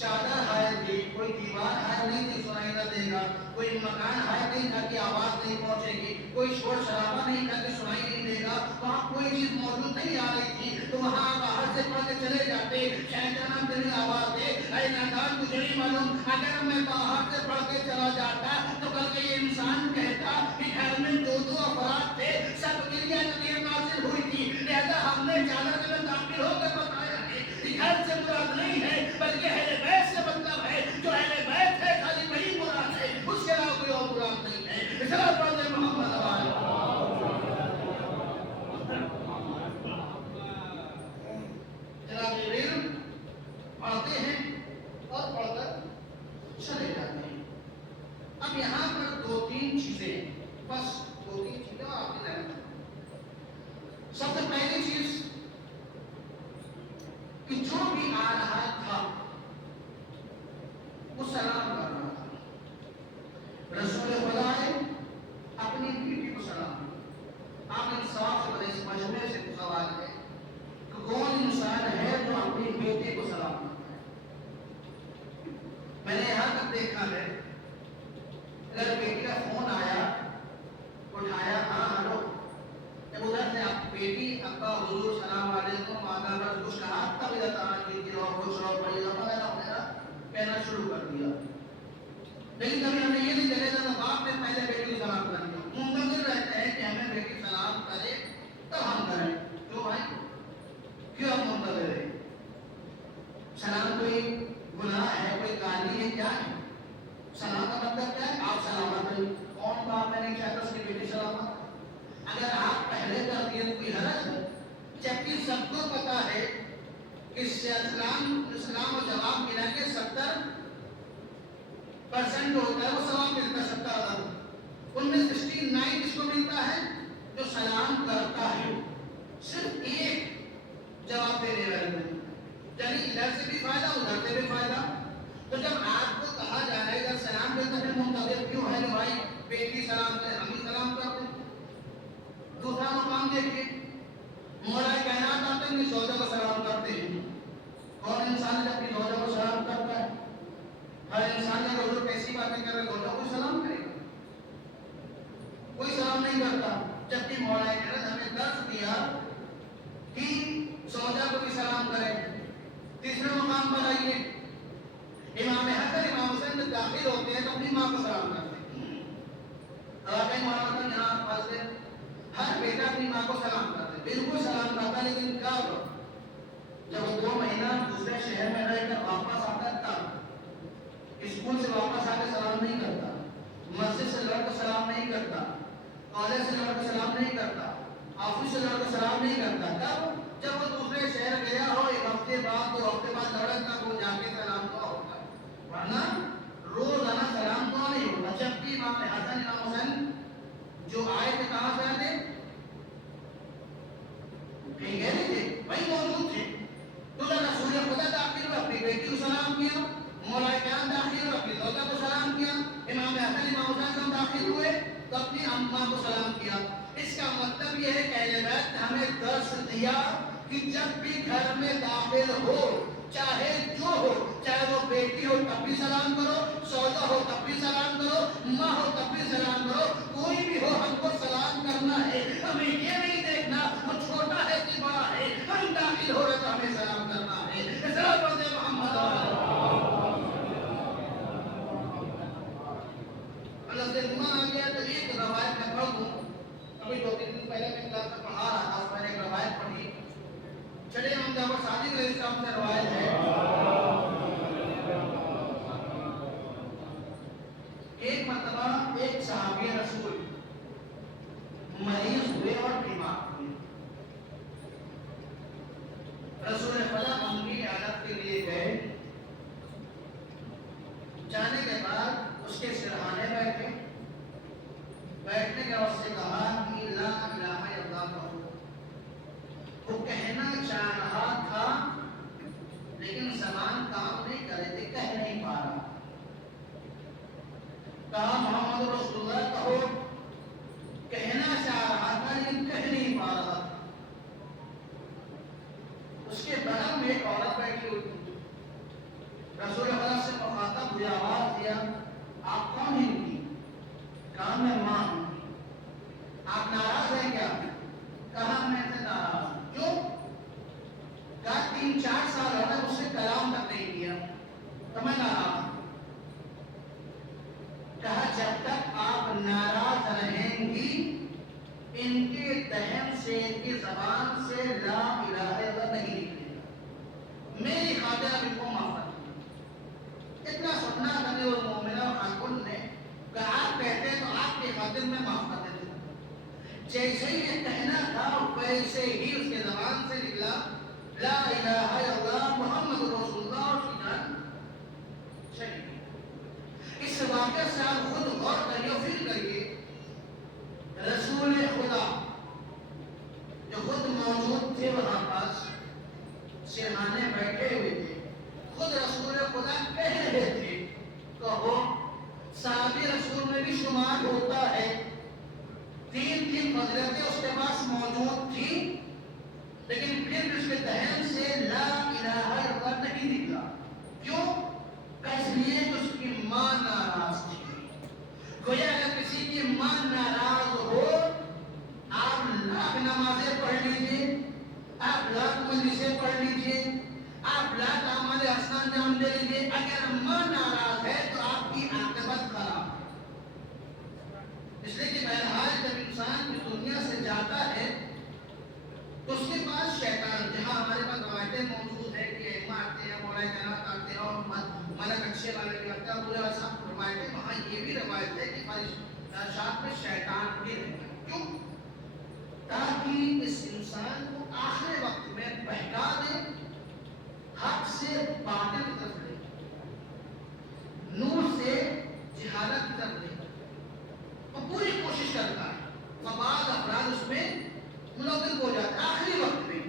چادر ہے تھی، کوئی دیوار ہے نہیں تھی سنائی نہ دے گا، کوئی مکان ہے نہیں تھا کہ آواز نہیں پہنچے گی، کوئی شور شرابہ نہیں تھا کہ سنائی نہیں دے گا، وہاں کوئی چیز موجود نہیں آ رہی تھی، تو وہاں باہر سے پڑھ کے چلے جاتے. شاید جناب تیری آواز دے اے نادان تجھے نہیں معلوم اگر میں باہر سے پڑھ کے چلا جاتا تو کل کے یہ انسان کہتا کہ گھر میں دو دو افراد تھے، سب کے لیے نبی نازل ہوئی تھی، لہذا ہم نے چادر میں داخل ہو کر بتایا ہے کہ گھر سے مراد نہیں ہے بلکہ اہل بیت سے مطلب ہے، جو اہل بیت ہے خالی وہی مراد ہے، اس کے علاوہ کوئی اور مراد نہیں ہے. اس طرح پڑھتے محمد جناب جبریل پڑھتے ہیں اور پڑھ کر چلے جاتے ہیں. اب یہاں پر دو تین چیزیں، بس دو تین چیزیں آپ کے ذہن میں. سب سے پہلی چیز کہ جو بھی آ رہا تھا وہ سلام کر رہا تھا. رسول خدا ہے اپنی بیٹی کو سلام. آپ انصاف سے بڑے اس مجمع سے سوال ہے کہ کون انسان ہے جو اپنی بیٹی کو سلام کرتا ہے؟ میں نے یہاں تک دیکھا ہے اگر بیٹی کا فون آیا اٹھایا ہاں ہلو، جب ادھر سے آپ بیٹی ابا حضور سلام علیکم ماتا بس کچھ کہا تب ادھر آنا کی رہو خوش رہو بڑی رہو وغیرہ کہنا شروع کر دیا. لیکن کبھی ہم نے یہ نہیں دیکھا تھا باپ نے پہلے بیٹی کو سلام کر دیا. منتظر رہتے ہیں کہ ہمیں بیٹی سلام کرے تب ہم کریں. کیوں بھائی کیوں ہم منتظر ہیں؟ سلام کوئی گناہ ہے، کوئی گالی ہے، کیا ہے؟ سلام کا مطلب کیا ہے؟ آپ سلامت ہیں. کون باپ میں نہیں چاہتا اس کی بیٹی سلامت؟ اگر آپ پہلے کر دیے تو کوئی حرج ہے، جبکہ سب کو پتا ہے کہ اسلام و جواب ملا کے 70% ہوتا ہے وہ ثواب ملتا ہے 70,000. ان میں 69 کس کو ملتا ہے؟ جو سلام کرتا ہے. صرف ایک جواب دینے والے کو، یعنی ادھر سے بھی فائدہ ادھر سے بھی فائدہ. تو جب آپ کو کہا جا رہا ہے ادھر سلام کرتے ہیں منتظر کیوں ہے کہ بھائی بیٹی سلام کرے ہم ہی سلام کرتے ہیں. دوسرا مقام دیکھیے مولا کائنات آتے ہیں زوجہ کو سلام کرتے ہیں. کون انسان جب اپنی زوجہ کو سلام کرتا ہے؟ ہر انسان نے حضور کیسی باتیں کر رہے زوجہ کو سلام کرے گا؟ کوئی سلام نہیں کرتا. جبکہ مولا کائنات ہمیں درس دیا کہ زوجہ کو بھی سلام کرے. تیسرے مقام پر آئیے امام حسن امام حسین داخل ہوتے ہیں تو اپنی ماں کو سلام کرتے ہیں. یہاں پاس ہے ہر بیٹا اپنی ماں کو سلام کرتا ہے، بالکل سلام کرتا ہے. لیکن کب جب وہ 2 مہینہ دوسرے شہر میں رہ کر واپس آتا ہے تب اسکول سے واپس آ کے سلام نہیں کرتا، مسجد سے لڑ کر سلام نہیں کرتا، کالج سے لڑ کر سلام نہیں کرتا، آفس سے لڑ کر سلام نہیں کرتا. تب جب وہ دوسرے شہر گیا ہو 1 ہفتے بعد 2 ہفتے بعد لڑا تب وہ جا کے سلام دعا ہوتا ہے، ورنہ روزانہ سلام دعا نہیں ہوتا. جبکہ امام حسن امام حسین جو آئے تھے کہاں سے آئے تھے؟ کہیں گئے نہیں تھے، وہی موجود تھے. تو جب رسول خدا داخل ہوئے اپنی بیٹی کو سلام کیا، مولا کائنات داخل ہوئے اپنی زوجہ کو سلام کیا، امام حسن امام حسین داخل ہوئے تو اپنی اماں کو سلام کیا. اس کا مطلب یہ ہے کہ اہل بیت نے ہمیں درس دیا کہ جب بھی گھر میں داخل ہو چاہے جو ہو، چاہے وہ بیٹی ہو تب بھی سلام کرو، زوجہ ہو تب بھی سلام کرو، ماں ہو تب بھی سلام کرو، کوئی بھی ہو ہم کو سلام کرنا ہے. ہمیں یہ نہیں دیکھنا وہ چھوٹا ہے کہ بڑا ہے، ہم داخل ہو رہے تو ہمیں سلام کرنا ہے. سلام پڑھتے محمد اللہ سے گناہ آ گیا. تو ایک روایت میں پڑھ دوں، ابھی 2-3 دن پہلے میں کلاس میں پڑھا رہا تھا، میں نے ایک روایت پڑھی. چلے ہم جعفر صادق علیہ السلام سے روایت ہے ایک مرتبہ ایک صحابی رسول مریض ہوئے اور بیمار ہوئے. رسول خدا ان کی عادت کے لیے گئے. جانے کے بعد اس کے سرہانے بیٹھے، بیٹھنے کے بعد سے کہا کہ لا الہ الا اللہ کہو. وہ کہنا اس کے بغل میں ایک عورت بیٹھی ہوئی تھی. رسول اللہ سے مخاطب ہوئی، آواز دیا، آپ کون ہیں ان کی؟ کہا میں ماں ہوں. آپ ناراض ہیں کیا؟ کہا میں سے ناراض ہوں. کیوں؟ کہا 3-4 سال ہو گئے مجھ سے کلام تک نہیں کیا تو میں ناراض ہوں. کہا جب تک آپ ناراض رہیں گی ان کے دہن سے، ان کی زبان سے لا الہ الا اللہ نہیں نکلے گا. میری خاطر اب ان کو معاف کر دیں. اتنا سننا تھا اور مومنہ خاتون نے کہ آپ کہتے ہیں تو آپ کی خاطر میں معاف کر دیتا ہوں. جیسے ہی یہ کہنا تھا ویسے ہی اس کے زبان سے نکلا لا الہ الا اللہ محمد رسول اللہ، اور اس کی جان چلی گئی. اس واقعے سے آپ خود غور کریے، فکر کریے. رسول خدا جو خود موجود تھے وہاں پاس، سرہانے بیٹھے ہوئے تھے، خود رسول خدا کہہ رہے تھے کہو صحابی رسول میں بھی شمار ہوتا ہے. 3 فضیلتیں اس کے پاس موجود تھی، لیکن پھر بھی اس کے دہن سے لا الہ الا اللہ نہیں نکلا. کیوں؟ اس لیے کہ اس کی ماں ناراض تھی. گویا اگر کسی کی ماں ناراض ہو، آپ لاکھ نمازیں پڑھ لیجئے، آپ لاکھ مجلسیں پڑھ لیجئے، آپ لاکھ اعمال حسنہ انجام دے لیجئے، اگر ماں ناراض ہے تو آپ کی عاقبت خراب ہے. اس لیے کہ بہرحال جب انسان کی دنیا سے جاتا ہے تو اس کے پاس شیطان، جہاں ہمارے پاس روایتیں موجود ہے کہ ائمہ آتے ہیں، مولا جنات آتے ہیں اور ملک اچھے والے بھی آتے ہیں، اور پورے سب روایتیں، وہاں یہ بھی روایت ہے کہ شاپ میں شیطان بھی رہتا ہے. کیوں؟ تاکہ اس انسان کو آخر وقت میں بہکا دے، حق سے باطل کی طرف لے، نور سے جہالت کی طرف لے. وہ پوری کوشش کرتا ہے، اور بعض افراد اس میں ملوث ہو جاتا ہے آخری وقت میں.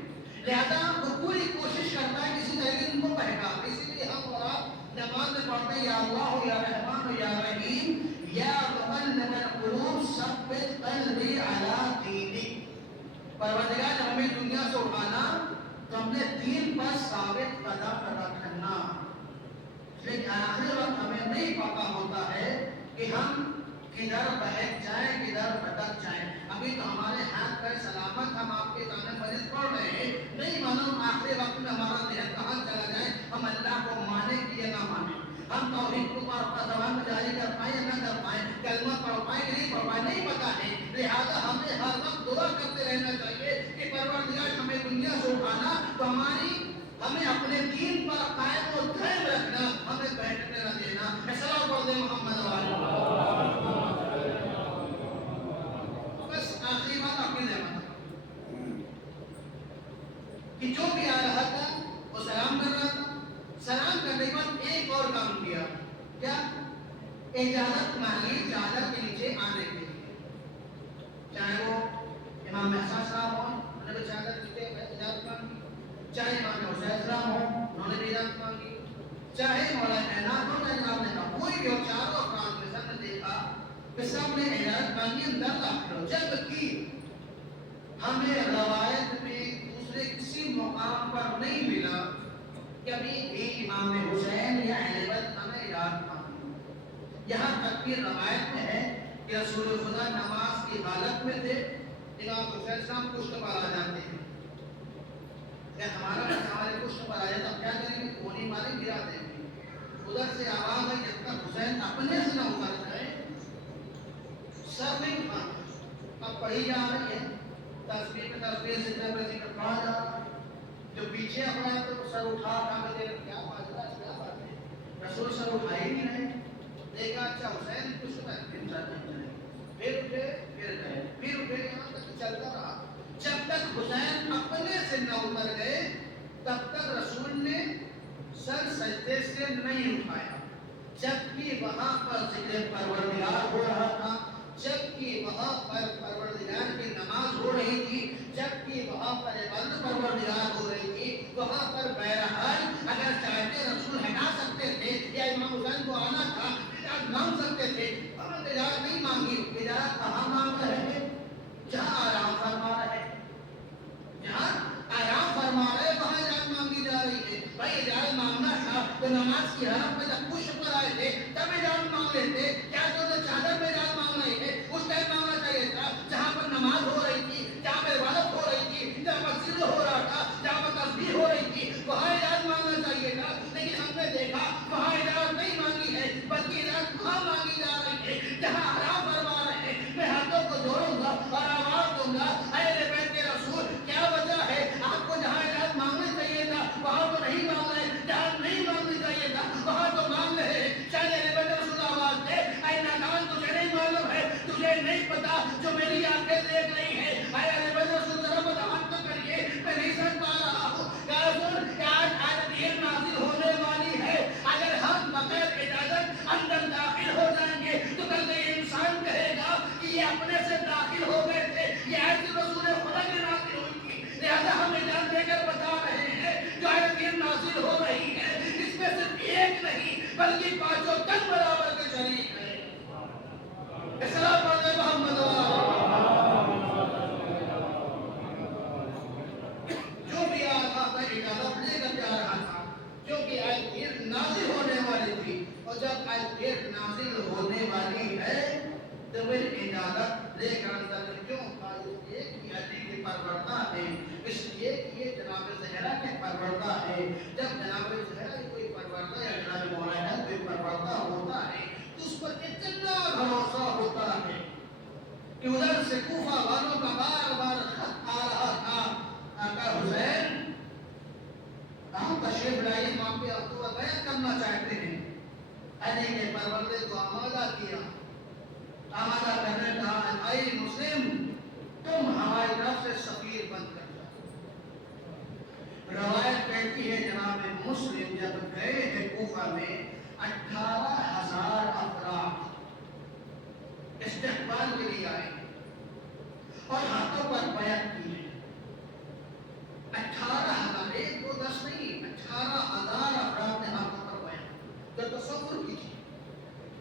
لہذا وہ پوری کوشش کرتا ہے کسی طرح ان کو بہکا. اسی لیے ہم اور آپ نماز میں پڑھتے ہیں یا اللہ یا رحمان یا رحیم یا مقلب القلوب ثبت قلبی علی دینک. پروردگار جب ہمیں دنیا سے اٹھانا تو ہم نے دین پر ثابت قدم رکھنا. لیکن آخر وقت ہمیں نہیں پتا ہوتا ہے کہ ہم کدھر بہک جائیں، کدھر بھٹک جائیں. ابھی تو ہمارے ہاتھ پیر سلامت، ہم آپ کے سامنے مجلس پڑھ رہے ہیں، نہیں معلوم آخری وقت میں ہمارا ذہن کہاں چلا جائے، ہم اللہ کو مانیں کہ یا نہ مانیں، ہم توحید کو اپنا زبان میں جاری کر پائیں یا نہ کر پائیں، کلمہ پڑھ پائیں کہ نہیں پڑھ پائیں، نہیں پتا ہے. لہٰذا ہمیں ہر وقت دعا کرتے رہنا چاہیے کہ پروردگار ہمیں دنیا سے اٹھانا تو ہمیں اپنے دین پر قائم و دائم رکھنا، ہمیں بیٹھنے نہ دینا. السلام علیکم محمد وعلیکم. بس آخری بات آپ کی نعمت کہ جو بھی آ رہا تھا وہ سلام کر رہا تھا. سلام کرنے کے بعد ایک اور کام کیا. کیا؟ اجازت مانگی چادر کے نیچے آنے کے لیے. چاہے وہ امام احسان صاحب ہوں، انہوں نے بھی چادر کے نیچے اجازت مانگی، چاہے امام حسین صاحب ہوں، انہوں نے بھی اجازت مانگی، چاہے مولانا اعنات ہو، چاہے آپ نے کہا کوئی بھی ہو، چاروں افراد میں سب نے دیکھا کہ سب نے اجازت مانگی اندر داخل ہو. جبکہ ہمیں روایت میں دوسرے کسی مقام پر نہیں ملا کبھی بھی امام حسین یا اہل بیت ہمیں اجازت مانگی. یہاں تک کہ روایت میں ہے کہ رسول خدا نماز کی حالت میں تھے، امام حسین صاحب کشت پر آ جاتے ہیں. کہ ہمارے کشت پر آئے تو کیا کریں گے؟ گولی ماری گرا دیں گے. ادھر سے آواز ہے جب تک حسین اپنے سے نہ اتر جائے سر نہیں اٹھانا. اب پڑھی جا رہی ہے تصویر میں، تصویر سے جب ذکر پڑھا جا رہا ہے، جو پیچھے اپنا ہے تو سر اٹھا کے دے کیا بات ہے، کیا بات ہے. رسول سر اٹھا ہی نہیں رہے. دیکھا اچھا حسین کچھ پھر اٹھے، پھر گئے، پھر اٹھے، یہاں تک چلتا رہا. جب تک حسین اپنے سے نہ اتر گئے تب تک رسول نے سر سجدے سے نہیں اٹھایا. جبکہ وہاں پر ذکر پروردگار ہو رہا تھا، جبکہ وہاں پر پروردگار کی نماز ہو رہی تھی، جبکہ وہاں پر عبادت پروردگار ہو رہی تھی، وہاں پر بہرحال اگر چاہتے رسول ہٹا سکتے تھے یا امام حسین کو آنا تھا اجازت مانگ سکتے تھے. وہاں اجازت نہیں مانگی. اجازت کہاں مانگ رہے تھے؟ جہاں آرام فرما رہے، جہاں آرام فرما رہے وہاں تو نماز کی حالت میں جب خوش پر آئے تھے تب اجازت مانگ لیتے. کیا تو چادر میں اجازت مانگ رہے تھے؟ اس ٹائم مانگنا چاہیے تھا جہاں پر نماز ہو رہی تھی, جہاں پر عبادت ہو رہی تھی, جہاں پر ذکر ہو رہا تھا, جہاں پر تسبیح ہو رہی تھی, وہاں اجازت مانگنا چاہیے تھا. لیکن ہم نے دیکھا وہاں اجازت نہیں مانگی ہے, بلکہ اجازت وہاں مانگی جا رہی ہے جہاں حرام فرما رہے ہیں. میں ہاتھوں کو جوڑوں گا اور آواز دوں گا, اے بیت رسول کیا وجہ ہے آپ کو جہاں اجازت مانگنا چاہیے تھا وہاں تو نہیں مانگ رہے, جہاں نہیں مانگنی چاہیے تھا وہاں تو مانگ رہے ہیں. چاہے بیت رسول آواز دے, اے نادان تجھے نہیں معلوم ہے, تجھے نہیں پتا جو میری آنکھیں دیکھ رہی ہیں. اے بیت رسول ذرا وضاحت تو کریے, میں نہیں سن پا رہا ہوں. یا رسول آج یہ نازل ہونے والی ہے, اگر ہم بغیر اجازت اندر داخل ہو جائیں گے تو کل یہ انسان کہے گا کہ یہ اپنے سے داخل ہو گئے تھے, یہ آیت رسول خدا کی نازل ہوئی تھی. لہذا ہم اجازت دے کر بتا رہے ہیں جو آیت یہ نازل ہو رہی ہے اس میں صرف ایک نہیں بلکہ پانچوں تن برابر کے شریک ہے. اسلام پڑھنے محمد جو بھی آتا تھا اجازت لے کر جا رہا تھا, کیونکہ آیت یہ نازل ہونے والی تھی. اور جب آیت یہ نازل ہونے والی ہے تو پھر اجازت لے کر اندر کیوں تھا؟ اس لیے کہ علی کی پروردہ ہے, اس لیے کہ یہ جناب زہرا کے پروردہ ہے. جب جناب زہرا کی کوئی پروردہ یا جناب مولانا کوئی پروردہ ہوتا ہے تو اس پر اتنا بھروسہ ہوتا ہے کہ ادھر سے کوفہ والوں کا بار بار خط آ رہا تھا, آقا حسین ہم تشریف لائیے, وہاں پہ آپ کو بیعت کرنا چاہتے ہیں. علی کے پروردے کو آمادہ کیا, آمادہ کرنے کہا اے مسلم تم ہماری طرف سے سفیر بن کر جاؤ. روایت کہتی ہے جناب مسلم جب گئے ہیں کوفہ میں 18,000 افراد استقبال کے لیے آئے اور ہاتھوں پر بیعت کی ہے. 18,000, 1 2 10 نہیں, 18,000 افراد نے ہاتھوں پر بیعت کی. تو تصور کیجیے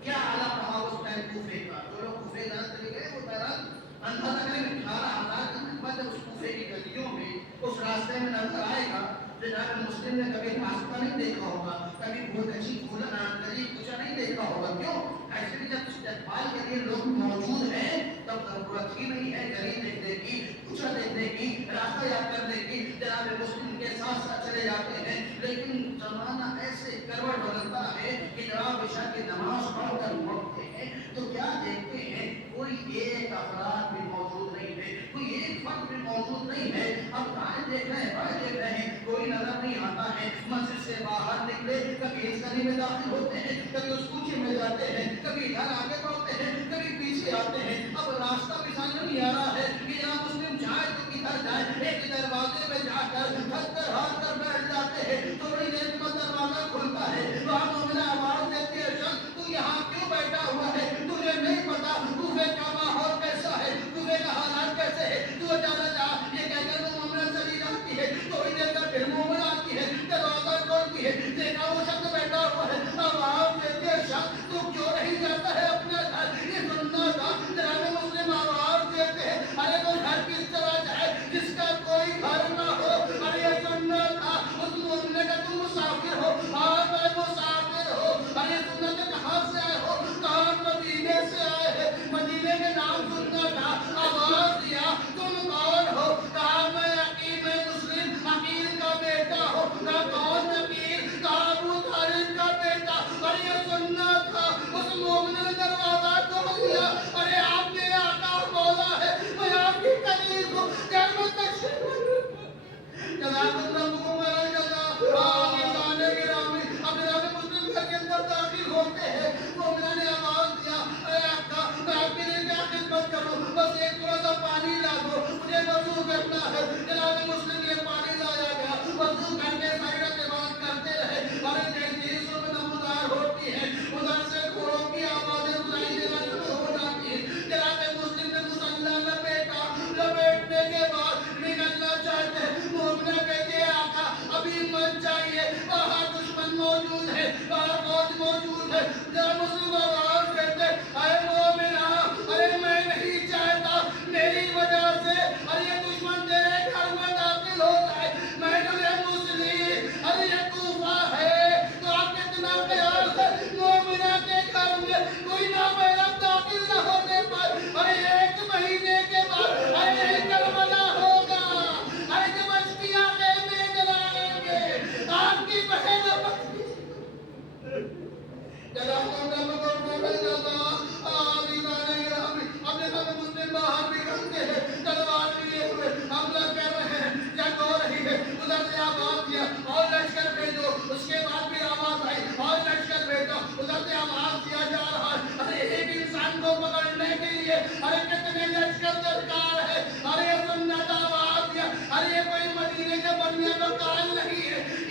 کیا حالت رہا اس ٹائم کوفے کا. جو لوگ کوفے جانے کے گئے وہ بہرحال اندازہ کریں 18,000 کا نسبت جب اس کوفے کی گلیوں میں اس راستے میں نظر آئے گا. جناب مسلم نے کبھی راستہ نہیں دیکھا ہوگا, کبھی بہت اچھی گلی کوچہ نہیں دیکھا ہوگا. کیوں ایسے بھی جب استقبال کے لیے لوگ موجود ہیں تب ضرورت ہی نہیں ہے گلی دیکھنے کی, کوچہ دیکھنے کی, راستہ یاد کرنے کی. جناب مسلم کے ساتھ ساتھ چلے جاتے ہیں. لیکن زمانہ ایسے کروٹ بدلتا ہے کہ جناب عشاء کی نماز پڑھ کر پڑھتے ہیں تو کیا دیکھتے ہیں کوئی ایک افراد بھی موجود نہیں ہے, کوئی ایک فرد بھی موجود نہیں ہے. اب دائیں دیکھ رہے ہیں, بائیں دیکھ رہے ہیں, کوئی نظر نہیں آتا ہے. مسجد سے باہر نکلے, کبھی اس گلی میں داخل ہوتے ہیں, کبھی اس کوچے میں جاتے ہیں, کبھی ادھر آگے بڑھتے ہیں, کبھی پیچھے آتے ہیں. اب راستہ بھی سمجھ نہیں آ رہا ہے کہ جناب مسلم جائے تو کدھر جائے. ایک دروازے میں جا کر تھک کر ہار کر بیٹھ جاتے ہیں. تھوڑی دیر کے بعد دروازہ کھلتا ہے, وہاں مومنہ آواز دیتی ہے شخص تو یہاں کیوں بیٹھا ہوا ہے, تجھے نہیں پتا کوفے کا ماحول کیسا ہے, کوفے کا حالات کیسے ہے, تو چلا جا. یہ کہہ کر وہ مومنہ چلی جاتی ہے. تھوڑی دیر کا پھر مومنہ آتی ہے, دروازہ کھولتی ہے, دیکھا وہ شخص بیٹھا ہوا ہے. آواز دیتی ہے شخص تو کیوں نہیں جاتا ہے اپنا گھر. یہ سننا تھا جناب مسلم آواز دیتے ہیں ارے وہ گھر کس طرح جائے جس کا کوئی گھر نہ ہو. ارے یہ سننا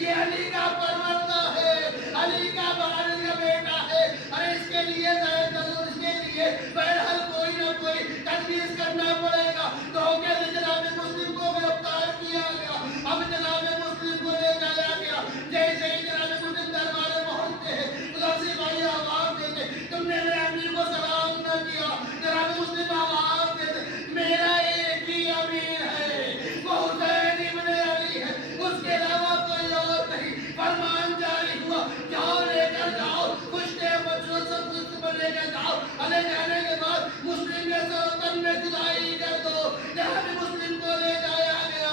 یہ علی کا پروردہ ہے، علی کا بارد کا بیٹا ہے، اور اس کے لیے اس کے لیے بہرحال کوئی نہ کوئی تجویز کرنا پڑے گا۔ دھوکے سے جناب مسلم کو گرفتار کیا گیا، اب جناب مسلم کو لے جایا گیا۔ جیسے ہی جناب مسلم دربار پہنچتے ہیں، ادھر سے بھائی آواز دیتے، تم نے میرے امیر کو سلام نہ کیا۔ جناب مسلم آواز دیتے، میرا ایک ہی امیر ہے، وہ حسین ابن علی ہے، اس کے علاوہ کوئی اور نہیں۔ فرمان جاری ہوا، جاؤ لے کر جاؤ، کشتے بچوں سب کچھ لے کر جاؤ۔ لے جانے کے بعد مسلم کے سر میں جدائی کر دو۔ جہاں بھی مسلم کو لے جایا گیا،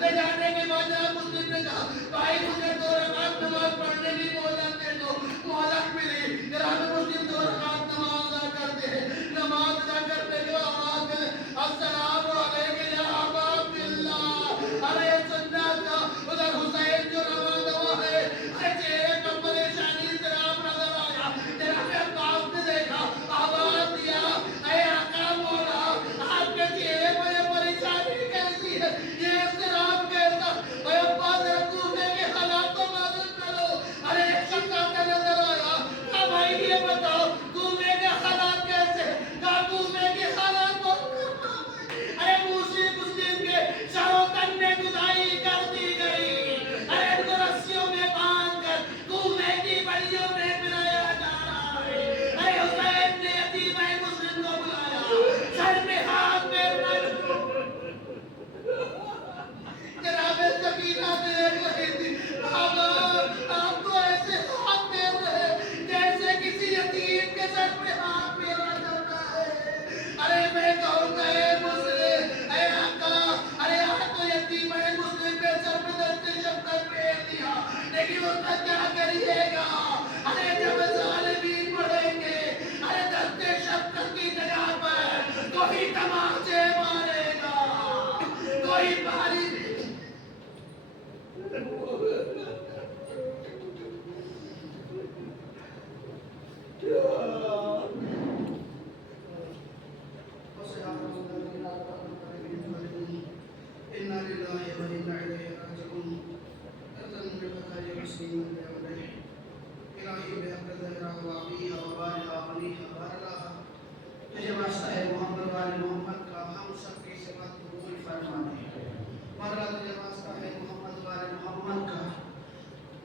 لے جانے کے بعد جہاں مسلم نے کہا بھائی مجھے 2 رکعت نماز پڑھنے کی مہلت دے دو، مہلت ملی۔ جناب مسلم 2 رکعت نماز ادا کرتے ہیں، نماز ادا کرتے ہوئے آواز دے السلام علیکم یا ابا عبداللہ، ارے سنت کا ادھر حسین جو روانہ ہوا ہے، ارے چہرے پر پریشانی سے آپ نظر آیا۔ جناب عباس نے دیکھا، آواز دیا، اے آقا مولا، آپ کے چہرے پر یہ پریشانی کیسی ہے، یہ اضطراب کیسا؟ اے عباس کوفے کے حالات کو معلوم کرو۔ ارے ایک شخص آتا نظر آیا، کہا بھائی یہ بتاؤ کوفے کے حالات کیسے؟ کہا کوفے کے حالات بہت خراب ہیں۔ ارے مسلم کے سروں تن میں جدائی کر دی گئی، ارے ان کو رسیوں میں باندھ کر کوفے کی گلیوں میں پھرایا جا رہا ہے۔ ارے حسین نے یتیم مسلم کو بلایا، سر میں ہاتھ پھیرنا جناب سکینہ دیکھ رہی تھی، بابا آپ تو ایسے ہاتھ پھیر رہے جیسے کسی یتیم کے سر پہ ہاتھ پھیرا جاتا ہے۔ ارے میں کہوں گا اے مسلم، اے آقا، ارے آپ تو یتیم مسلم کے سر پہ دست شفقت پھیر دیا، لیکن اس کا کیا کریے گا؟ ارے جب ظالمین بڑھیں گے، ارے دست شفقت کی جگہ پر کوئی تماچے مارے گا، کوئی باری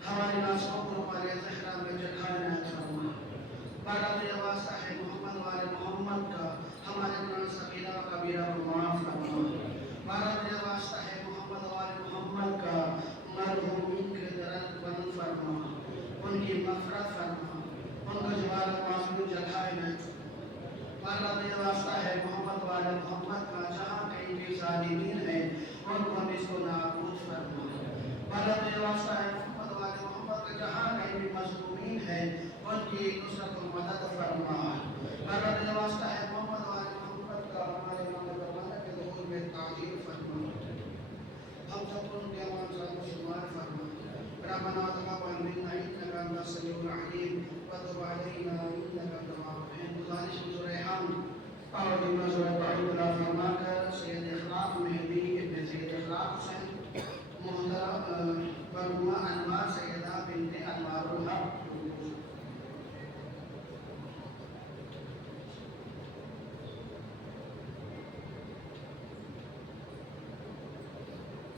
ہمارے ناسوں کو ہمارے زہرا میں جگانا چاہوں بارات واسطہ ہے محمد والے محمد کا، ہمارے گناہ صغیرہ و کبیرہ کو معاف فرما۔ بارات واسطہ ہے محمد والے محمد کا، مرحومین کے درد بند فرما، ان کی مغفرت فرما، ان کو جوار معصوم جگائے نہ چھوڑ۔ بارات واسطہ ہے محمد والے محمد کا، جہاں کہیں بھی ظالمین ہیں ان کو ہم اس کو نابود فرما۔ بارات واسطہ ہے محمد والے محمد کا، جہاں کہیں بھی مظلومین ہیں ان کی نصرت و مدد فرما۔ بارات واسطہ ہے محمد والے محمد کا، ہمارے ماں کے ظہور میں تعجیل فرما، ہم سب ان کے امان سب کو شمار فرما۔ ربنا تقبل منا انك انت السميع العليم وتب علينا انك انت التواب الرحيم۔ گزارش ریحان اور